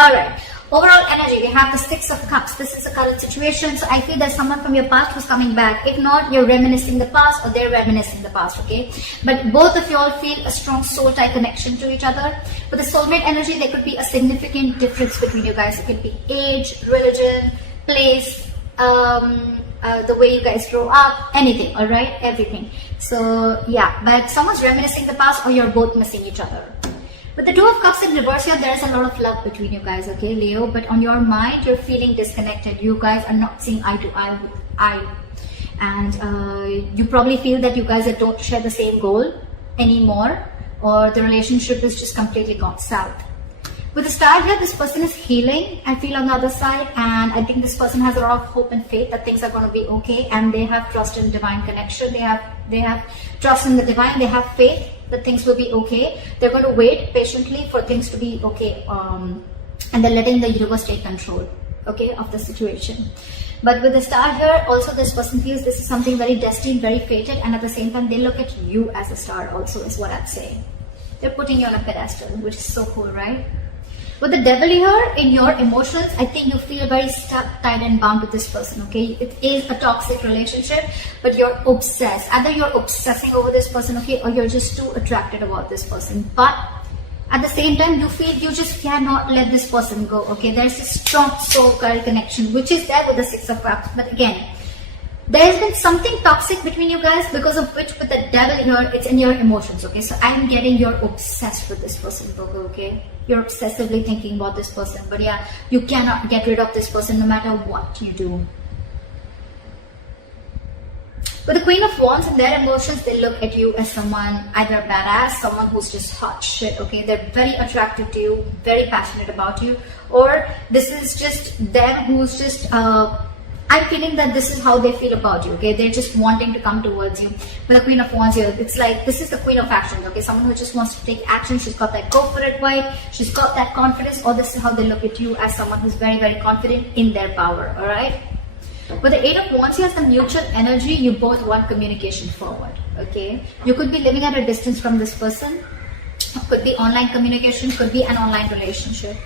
Alright, overall energy, we have the Six of Cups. This is the current situation. So I feel there's someone from your past who's coming back. If not, you're reminiscing the past or they're reminiscing the past, okay? But both of you all feel a strong soul tie connection to each other. With the soulmate energy, there could be a significant difference between you guys. It could be age, religion, place, the way you guys grow up, anything, alright? Everything. So yeah, but someone's reminiscing the past or you're both missing each other. With the Two of Cups in reverse here, there is a lot of love between you guys, okay, Leo? But on your mind, you're feeling disconnected. You guys are not seeing eye to eye. And you probably feel that you guys don't share the same goal anymore, or the relationship is just completely gone south. With the Star here, this person is healing, I feel, on the other side, and I think this person has a lot of hope and faith that things are going to be okay, and they have trust in divine connection. They have trust in the divine. They have faith that things will be okay. They're going to wait patiently for things to be okay, and they're letting the universe take control, okay, of the situation. But with the Star here, also this person feels this is something very destined, very fated, and at the same time, they look at you as a star also, is what I'm saying. They're putting you on a pedestal, which is so cool, right? With the Devil here, in your emotions, I think you feel very stuck, tied and bound to this person, okay? It is a toxic relationship, but you're obsessed. Either you're obsessing over this person, okay, or you're just too attracted about this person. But at the same time, you feel you just cannot let this person go, okay? There's a strong soul-girl connection, which is there with the Six of Cups. But again, there's been something toxic between you guys, because of which with the Devil here, it's in your emotions, okay? So I'm getting you're obsessed with this person, Virgo, okay? You're obsessively thinking about this person, but yeah, you cannot get rid of this person no matter what you do. With the Queen of Wands and their emotions, they look at you as someone, either a badass, someone who's just hot shit, okay? They're very attractive to you, very passionate about you, or this is just them who's just, I'm feeling that this is how they feel about you, okay? They're just wanting to come towards you. With the Queen of Wands here, it's like, this is the Queen of Action, okay? Someone who just wants to take action. She's got that go for it vibe. She's got that confidence, or this is how they look at you, as someone who's very, very confident in their power, all right? With the Eight of Wands here, the mutual energy, you both want communication forward, okay? You could be living at a distance from this person. Could be online communication, could be an online relationship.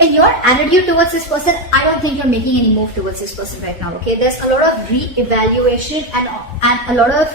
In your attitude towards this person, I don't think you're making any move towards this person right now, okay? There's a lot of re-evaluation and a lot of,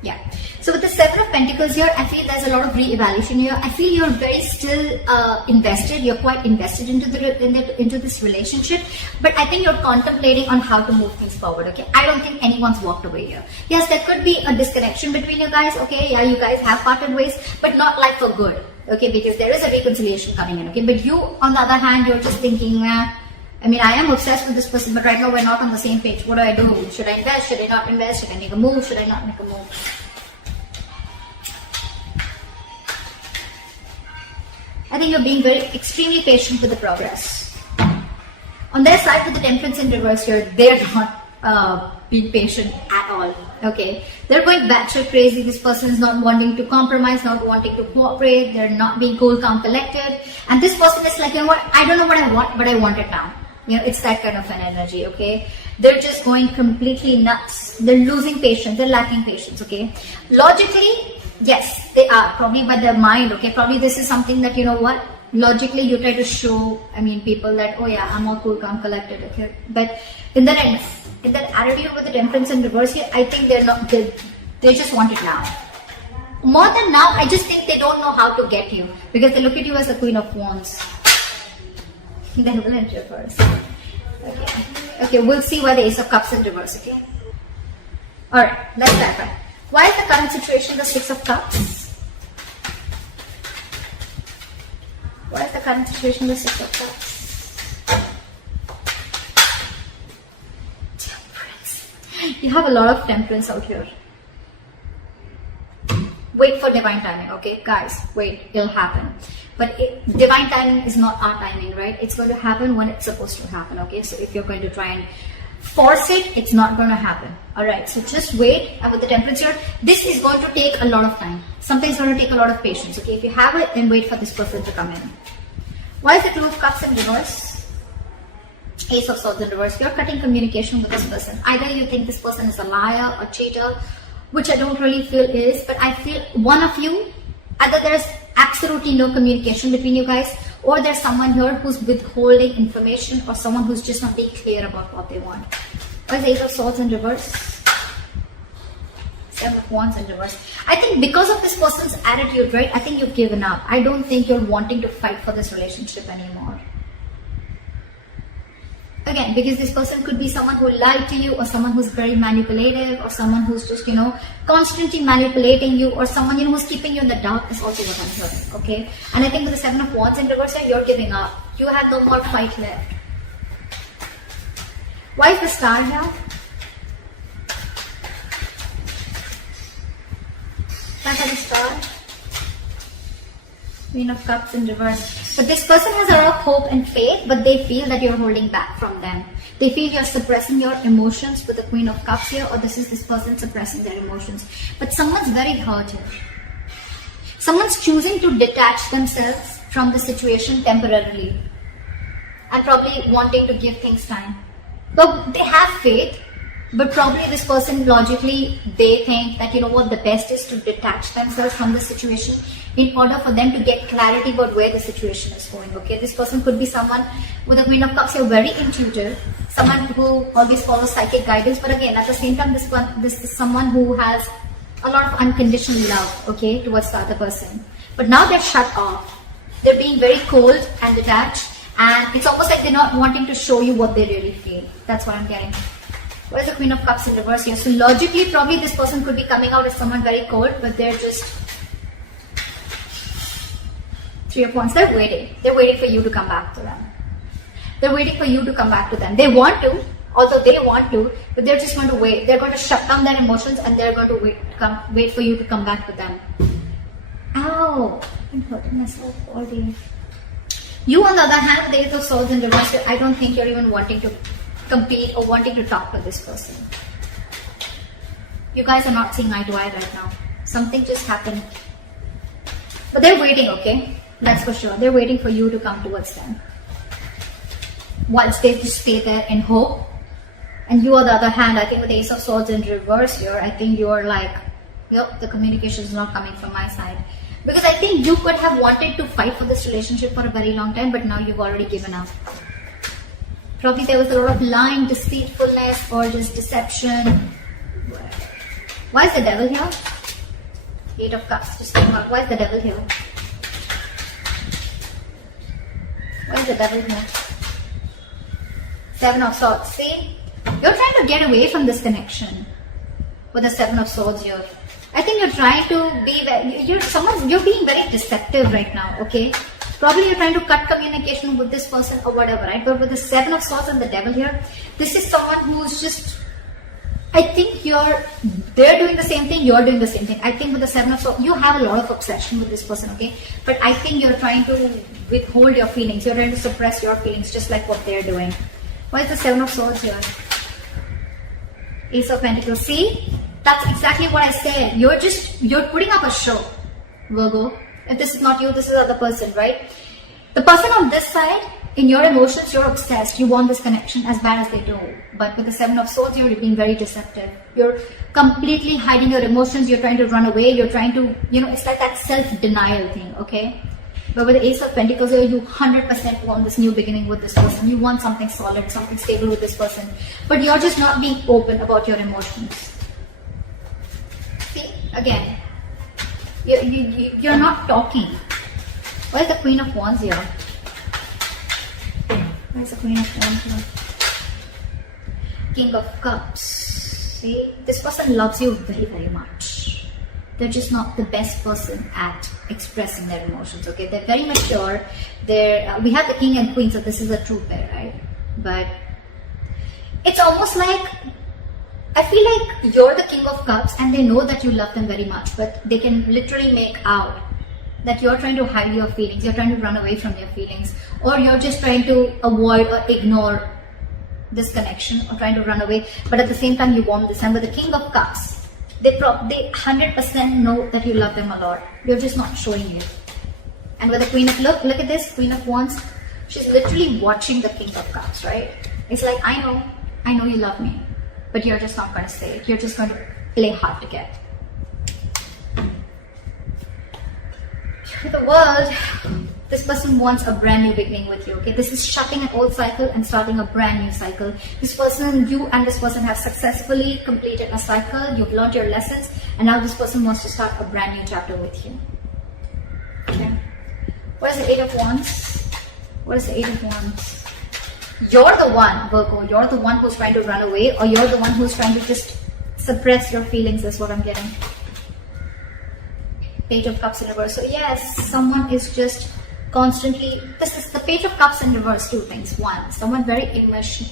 yeah. So with the Seven of Pentacles here, I feel there's a lot of re-evaluation here. I feel you're very still invested. You're quite invested into this relationship, but I think you're contemplating on how to move things forward, okay? I don't think anyone's walked away here. Yes, there could be a disconnection between you guys, okay? Yeah, you guys have parted ways, but not like for good, okay? Because there is a reconciliation coming in, okay? But you, on the other hand, you're just thinking, I mean, I am obsessed with this person, but right now we're not on the same page. What do I do? Should I invest? Should I not invest? Should I make a move? Should I not make a move? I think you're being very extremely patient with the progress. On their side, with the Temperance in reverse here, they're not being patient at all, okay? They're going batshit crazy. This person is not wanting to compromise, not wanting to cooperate. They're not being cool, calm, collected. And this person is like, you know what? I don't know what I want, but I want it now. You know, it's that kind of an energy, okay? They're just going completely nuts. They're losing patience. They're lacking patience, okay? Logically, yes, they are. Probably by their mind, okay? Probably this is something that, you know what? Logically, you try to show, I mean, people that, oh yeah, I'm all cool, calm, collected, okay? But in that attitude with the Temperance in reverse here, I think they're not, they just want it now. More than now, I just think they don't know how to get you, because they look at you as the Queen of Wands. Then we'll enter reverse. Okay. Okay, we'll see why the Ace of Cups in reverse, okay? Alright, let's clarify. Why is the current situation the Six of Cups? Why is the current situation the Six of Cups? Temperance. You have a lot of temperance out here. Wait for divine timing, okay? Guys, wait, it'll happen. But divine timing is not our timing, right? It's going to happen when it's supposed to happen, okay? So if you're going to try and force it, it's not going to happen. Alright, so just wait. And with the Temperance here, this is going to take a lot of time. Something's going to take a lot of patience, okay? If you have it, then wait for this person to come in. Why is the Two of Cups in reverse? Ace of Swords in reverse. You're cutting communication with this person. Either you think this person is a liar, a cheater, which I don't really feel is, but I feel one of you Either there's absolutely no communication between you guys, or there's someone here who's withholding information, or someone who's just not being clear about what they want. What is the Ace of Swords in reverse? Seven of Wands in reverse. I think because of this person's attitude, right, I think you've given up. I don't think you're wanting to fight for this relationship anymore. Again, because this person could be someone who lied to you, or someone who's very manipulative, or someone who's just, constantly manipulating you, or someone, who's keeping you in the dark is also what I'm hearing, okay? And I think with the Seven of Wands in reverse, you're giving up. You have no more fight left. Why is the Star here? Why for the Star? Queen of Cups in reverse. But this person has a lot of hope and faith, but they feel that you're holding back from them. They feel you're suppressing your emotions with the Queen of Cups here, or this is this person suppressing their emotions. But someone's very hurt here. Someone's choosing to detach themselves from the situation temporarily, and probably wanting to give things time. But they have faith, but probably this person logically, they think that, the best is to detach themselves from the situation in order for them to get clarity about where the situation is going, okay? This person could be someone with the Queen of Cups here, very intuitive, someone who always follows psychic guidance, but again, at the same time, this is someone who has a lot of unconditional love, okay, towards the other person. But now they're shut off. They're being very cold and detached, and it's almost like they're not wanting to show you what they really feel. That's what I'm getting. Where's the Queen of Cups in reverse here? So logically, probably this person could be coming out as someone very cold, but they're just Three of Wands. They're waiting. They're waiting for you to come back to them. They're waiting for you to come back to them. They want to, although they want to, but they're just going to wait. They're going to shut down their emotions, and they're going to wait for you to come back to them. Ow! I'm hurting myself all day. You, on the other hand, with the Ace of Swords in reverse, I don't think you're even wanting to compete or wanting to talk to this person. You guys are not seeing eye to eye right now. Something just happened. But they're waiting, okay? That's for sure. They're waiting for you to come towards them. Once they just stay there in hope. And you, on the other hand, I think with the Ace of Swords in reverse here, I think you're like, the communication is not coming from my side. Because I think you could have wanted to fight for this relationship for a very long time, but now you've already given up. Probably there was a lot of lying, deceitfulness, or just deception. Why is the Devil here? Eight of Cups just came out. Why is the Devil here? Why is the Devil here? Seven of Swords. See? You're trying to get away from this connection with the Seven of Swords here. I think you're trying to be you're being very deceptive right now, okay? Probably you're trying to cut communication with this person or whatever, right? But with the Seven of Swords and the Devil here, this is someone who's just, I think they're doing the same thing, you're doing the same thing. I think with the Seven of Swords, you have a lot of obsession with this person, okay? But I think you're trying to withhold your feelings. You're trying to suppress your feelings, just like what they're doing. Why is the Seven of Swords here? Ace of Pentacles. See? That's exactly what I said. You're putting up a show, Virgo. If this is not you, this is the other person, right? The person on this side, in your emotions, you're obsessed. You want this connection as bad as they do. But with the Seven of Swords, you're being very deceptive. You're completely hiding your emotions. You're trying to run away. You're trying to, it's like that self-denial thing, okay? But with the Ace of Pentacles, you 100% want this new beginning with this person. You want something solid, something stable with this person. But you're just not being open about your emotions. See, again, you're not talking. Why is the Queen of Wands here? Why is the Queen of Wands here? King of Cups. See, this person loves you very, very much. They're just not the best person at expressing their emotions, okay? They're very mature. We have the King and Queen, so this is a true pair, right? But it's almost like, I feel like you're the King of Cups and they know that you love them very much, but they can literally make out that you're trying to hide your feelings, you're trying to run away from your feelings, or you're just trying to avoid or ignore this connection or trying to run away, but at the same time you want this. And with the King of Cups, they 100% know that you love them a lot. You're just not showing it. And with the Queen of, look at this, Queen of Wands, she's literally watching the King of Cups, right? It's like, I know you love me, but you're just not going to say it. You're just going to play hard to get. The world, this person wants a brand new beginning with you, okay? This is shutting an old cycle and starting a brand new cycle. This person, you and this person have successfully completed a cycle. You've learned your lessons, and now this person wants to start a brand new chapter with you. Okay. What is the Eight of Wands? What is the Eight of Wands? You're the one, Virgo. You're the one who's trying to run away, or you're the one who's trying to just suppress your feelings. That's what I'm getting. Page of Cups in reverse. So yes, someone is just constantly, this is the Page of Cups in reverse. Two things. One, someone very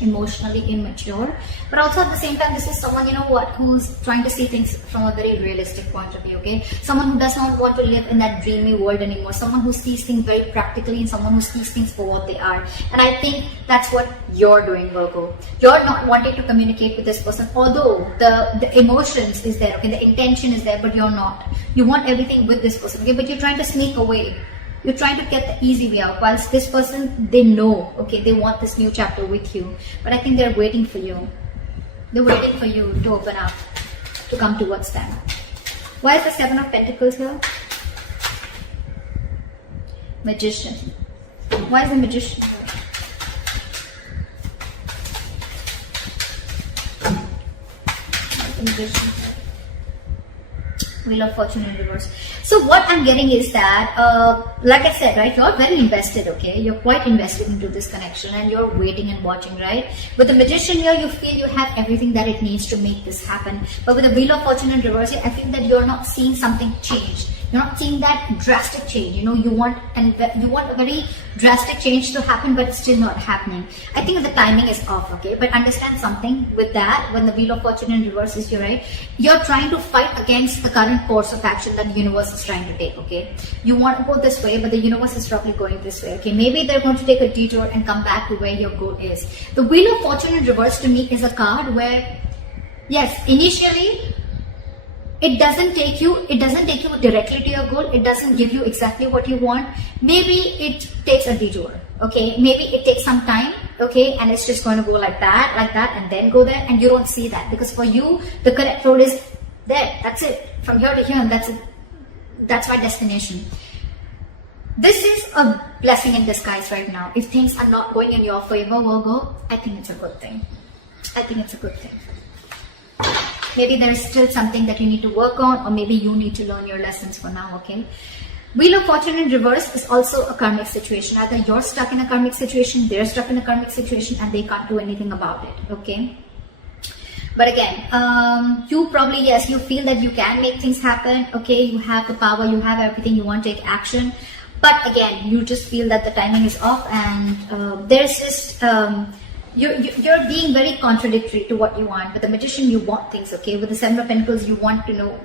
emotionally immature, but also at the same time, this is someone, you know what, who's trying to see things from a very realistic point of view, okay? Someone who does not want to live in that dreamy world anymore. Someone who sees things very practically, and someone who sees things for what they are. And I think that's what you're doing, Virgo. You're not wanting to communicate with this person, although the emotions is there, okay? The intention is there, but you're not. You want everything with this person, okay? But you're trying to sneak away. You're trying to get the easy way out, whilst this person, they know, okay, they want this new chapter with you. But I think they're waiting for you. They're waiting for you to open up, to come towards them. Why is the Seven of Pentacles here? Magician. Why is the Magician here? Why is the Magician here? Wheel of Fortune in reverse. So what I'm getting is that, like I said, right, you're very invested, okay? You're quite invested into this connection, and you're waiting and watching, right? With the Magician here, you feel you have everything that it needs to make this happen. But with the Wheel of Fortune in reverse here, I feel that you're not seeing something change. You're not seeing that drastic change. You know, you want a very drastic change to happen, but it's still not happening. I think the timing is off, okay? But understand something with that, when the Wheel of Fortune in reverse is here, right? You're trying to fight against the current course of action that the universe is trying to take, okay? You want to go this way, but the universe is probably going this way, okay? Maybe they're going to take a detour and come back to where your goal is. The Wheel of Fortune in reverse to me is a card where, yes, initially, it doesn't take you directly to your goal. It doesn't give you exactly what you want. Maybe it takes a detour, okay? Maybe it takes some time, okay? And it's just going to go like that, and then go there, and you don't see that. Because for you, the correct road is there. That's it. From here to here, and that's it. That's my destination. This is a blessing in disguise right now. If things are not going in your favor, Virgo, I think it's a good thing. I think it's a good thing. Maybe there is still something that you need to work on, or maybe you need to learn your lessons for now, okay? Wheel of Fortune in reverse is also a karmic situation. Either you're stuck in a karmic situation, they're stuck in a karmic situation, and they can't do anything about it, okay? But again, you probably, yes, you feel that you can make things happen, okay? You have the power, you have everything, you want to take action. But again, you just feel that the timing is off, and there's just... You're being very contradictory to what you want. With the Magician, you want things, okay? With the Seven of Pentacles, you want to know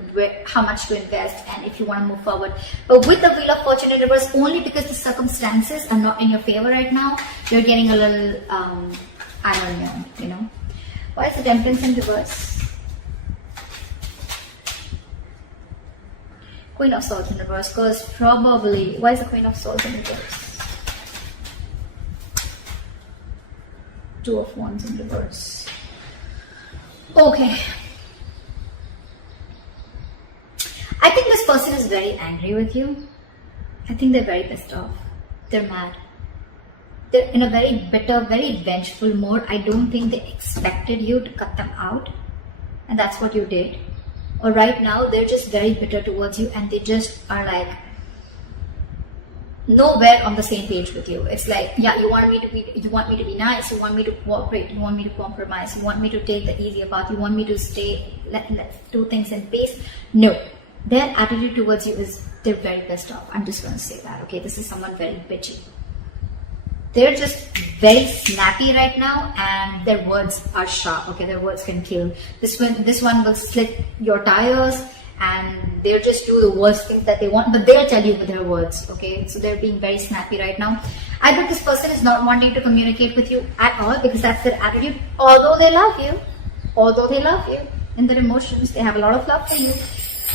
how much to invest and if you want to move forward. But with the Wheel of Fortune in reverse, only because the circumstances are not in your favor right now, you're getting a little, I don't know, you know. Why is the Temperance in reverse? Queen of Swords in reverse, because probably, why is the Queen of Swords in reverse? Two of Wands in reverse. Okay. I think this person is very angry with you. I think they're very pissed off. They're mad. They're in a very bitter, very vengeful mode. I don't think they expected you to cut them out. And that's what you did. Or right now, they're just very bitter towards you, and they just are like, nowhere on the same page with you. It's like, yeah, you want me to be nice, you want me to cooperate, you want me to compromise, you want me to take the easier path, you want me to let's do things in peace. No, their attitude towards you is they're very pissed off. I'm just going to say that, okay? This is someone very bitchy. They're just very snappy right now, and their words are sharp, okay? Their words can kill. This one will slit your tires, and they'll just do the worst things that they want, but they'll tell you with their words, okay? So they're being very snappy right now. Either this person is not wanting to communicate with you at all because that's their attitude, although they love you in their emotions, they have a lot of love for you.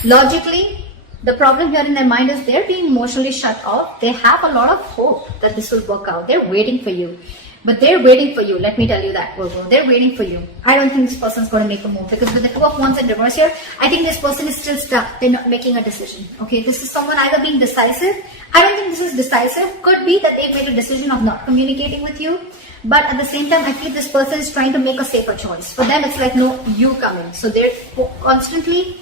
Logically, the problem here in their mind is they're being emotionally shut off. They have a lot of hope that this will work out. They're waiting for you. But they're waiting for you. Let me tell you that, Virgo. They're waiting for you. I don't think this person's going to make a move, because with the Two of Wands in reverse here, I think this person is still stuck. They're not making a decision. Okay, this is someone either being decisive. I don't think this is decisive. Could be that they've made a decision of not communicating with you. But at the same time, I feel this person is trying to make a safer choice. For them, it's like, no, you come in. So they're constantly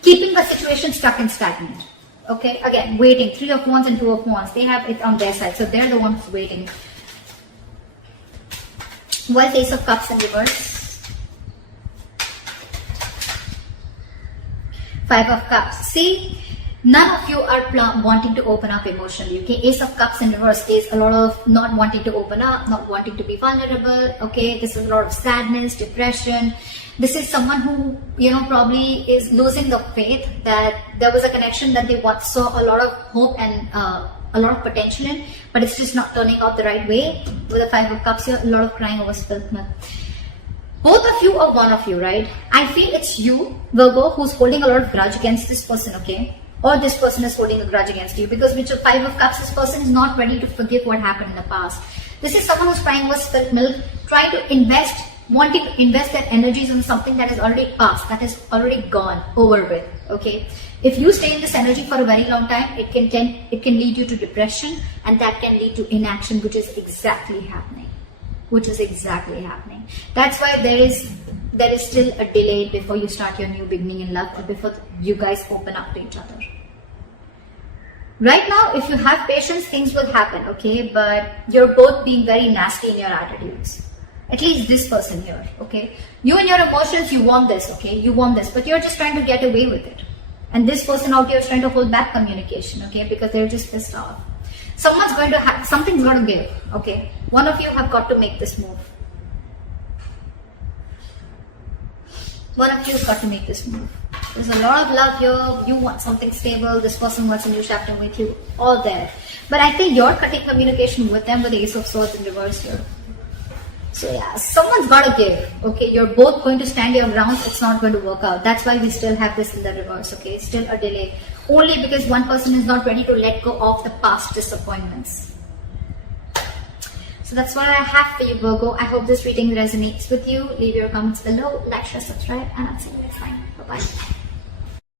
keeping the situation stuck and stagnant. Okay, again, waiting. Three of Wands and Two of Wands. They have it on their side. So they're the ones waiting. White Ace of Cups in reverse. Five of Cups. See, none of you are wanting to open up emotionally. Okay, Ace of Cups in reverse is a lot of not wanting to open up, not wanting to be vulnerable. Okay, this is a lot of sadness, depression. This is someone who, you know, probably is losing the faith that there was a connection that they once saw a lot of hope and a lot of potential in, but it's just not turning out the right way. With the Five of Cups here, a lot of crying over spilt milk. Both of you or one of you, right? I feel it's you, Virgo, who's holding a lot of grudge against this person, okay? Or this person is holding a grudge against you, because with your Five of Cups, this person is not ready to forgive what happened in the past. This is someone who's crying over spilt milk, trying to invest, wanting to invest their energies on something that is already past, that is already gone, over with, okay? If you stay in this energy for a very long time, it can lead you to depression, and that can lead to inaction, which is exactly happening. That's why there is still a delay before you start your new beginning in love, or before you guys open up to each other. Right now, if you have patience, things will happen, okay? But you're both being very nasty in your attitudes. At least this person here, okay? You and your emotions, you want this, okay? You want this, but you're just trying to get away with it. And this person out here is trying to hold back communication, okay? Because they're just pissed off. Someone's going to have, something's going to give, okay? One of you have got to make this move. One of you has got to make this move. There's a lot of love here. You want something stable. This person wants a new chapter with you. All there. But I think you're cutting communication with them with the Ace of Swords in reverse here. So yeah, someone's got to give, okay? You're both going to stand your ground. It's not going to work out. That's why we still have this in the reverse, okay? Still a delay. Only because one person is not ready to let go of the past disappointments. So that's what I have for you, Virgo. I hope this reading resonates with you. Leave your comments below, like, share, subscribe, and I'll see you next time. Bye-bye.